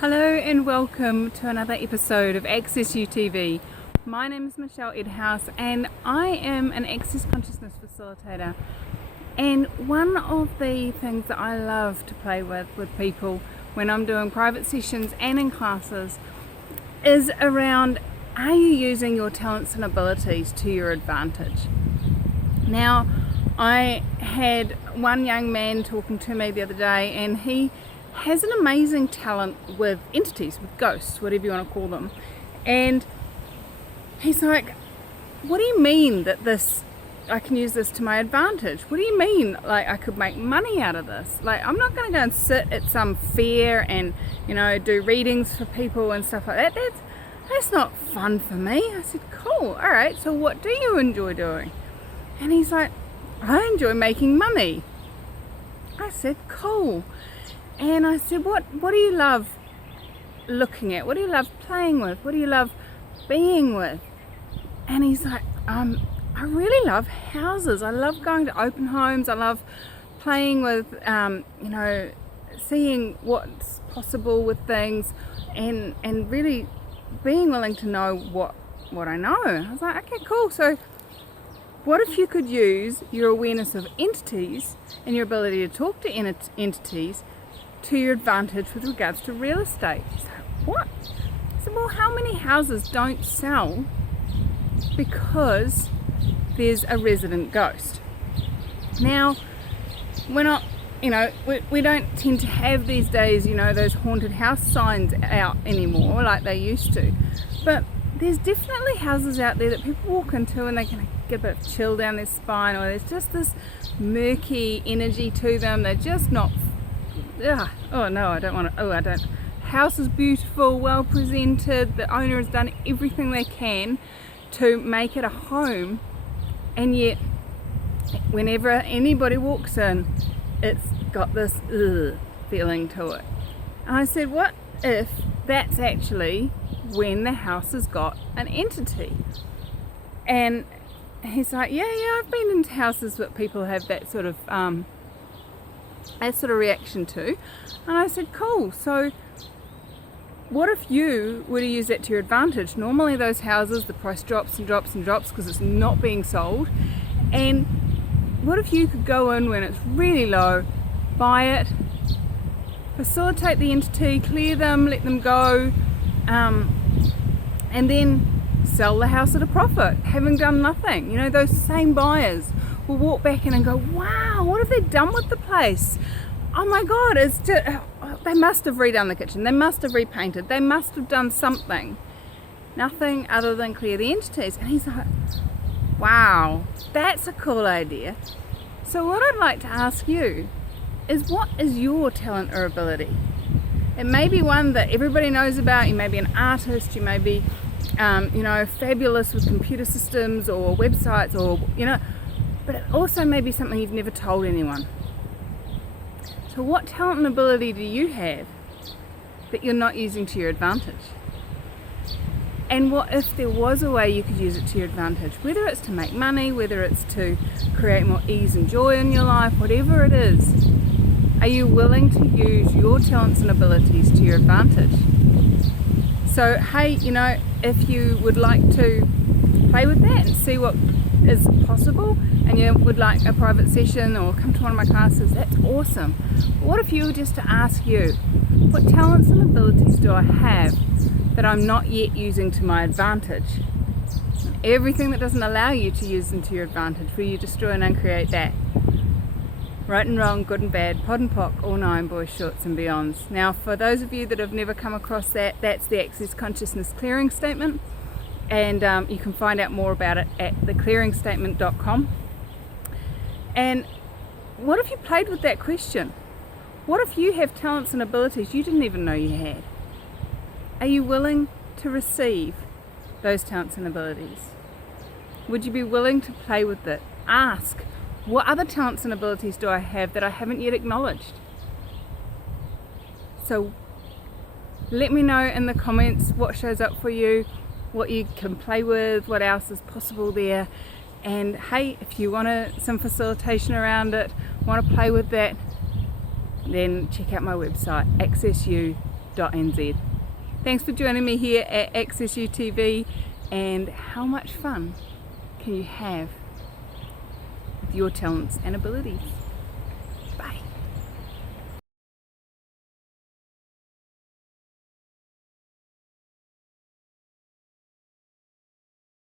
Hello and welcome to another episode of Access UTV. My name is Michelle Edhouse and I am an Access Consciousness facilitator. And one of the things that I love to play with people when I'm doing private sessions and in classes is around, are you using your talents and abilities to your advantage? Now, I had one young man talking to me the other day and he has an amazing talent with entities, with ghosts, whatever you want to call them. And he's like, what do you mean that I can use this to my advantage? What do you mean like I could make money out of this? Like, I'm not going to go and sit at some fair and, do readings for people and stuff like that. That's not fun for me. I said, cool, all right, so what do you enjoy doing? And he's like, I enjoy making money. I said, cool. And I said, what do you love looking at? What do you love playing with? What do you love being with? And he's like, I really love houses. I love going to open homes. I love playing with, seeing what's possible with things and really being willing to know what I know. I was like, okay, cool. So what if you could use your awareness of entities and your ability to talk to entities to your advantage with regards to real estate? He's like, what? I said, well, how many houses don't sell because there's a resident ghost? Now, we're not, we don't tend to have these days, those haunted house signs out anymore like they used to. But there's definitely houses out there that people walk into and they can get a bit of chill down their spine, or there's just this murky energy to them. They're just not, oh no, I don't. House is beautiful, well presented. The owner has done everything they can to make it a home, and yet whenever anybody walks in, it's got this feeling to it. And I said, what if that's actually when the house has got an entity? And he's like, yeah, I've been into houses that people have that sort of reaction to. And I said, cool, so what if you were to use that to your advantage? Normally those houses, the price drops and drops and drops because it's not being sold. And what if you could go in when it's really low, buy it, facilitate the entity, clear them, let them go, and then sell the house at a profit, having done nothing? Those same buyers will walk back in and go, wow, what have they done with the place? Oh my God, it's just, they must have redone the kitchen, they must have repainted, they must have done something. Nothing other than clear the entities. And he's like, wow, that's a cool idea. So what I'd like to ask you is, what is your talent or ability? It may be one that everybody knows about. You may be an artist, you may be fabulous with computer systems or websites, or but it also may be something you've never told anyone. So what talent and ability do you have that you're not using to your advantage? And what if there was a way you could use it to your advantage? Whether it's to make money, whether it's to create more ease and joy in your life, whatever it is, are you willing to use your talents and abilities to your advantage? So hey, if you would like to play with that and see what is possible, and you would like a private session or come to one of my classes, that's awesome. But what if you were just to ask you, what talents and abilities do I have that I'm not yet using to my advantage? Everything that doesn't allow you to use them to your advantage, will you destroy and uncreate that? Right and wrong, good and bad, pod and pock, all nine, boys, shorts and beyonds. Now, for those of you that have never come across that, that's the Access Consciousness Clearing Statement, and you can find out more about it at theclearingstatement.com. And what if you played with that question? What if you have talents and abilities you didn't even know you had? Are you willing to receive those talents and abilities? Would you be willing to play with it? Ask, what other talents and abilities do I have that I haven't yet acknowledged? So let me know in the comments what shows up for you, what you can play with, what else is possible there. And hey, if you want some facilitation around it, want to play with that, then check out my website, accessu.com. Thanks for joining me here at Access UTV, and how much fun can you have with your talents and abilities?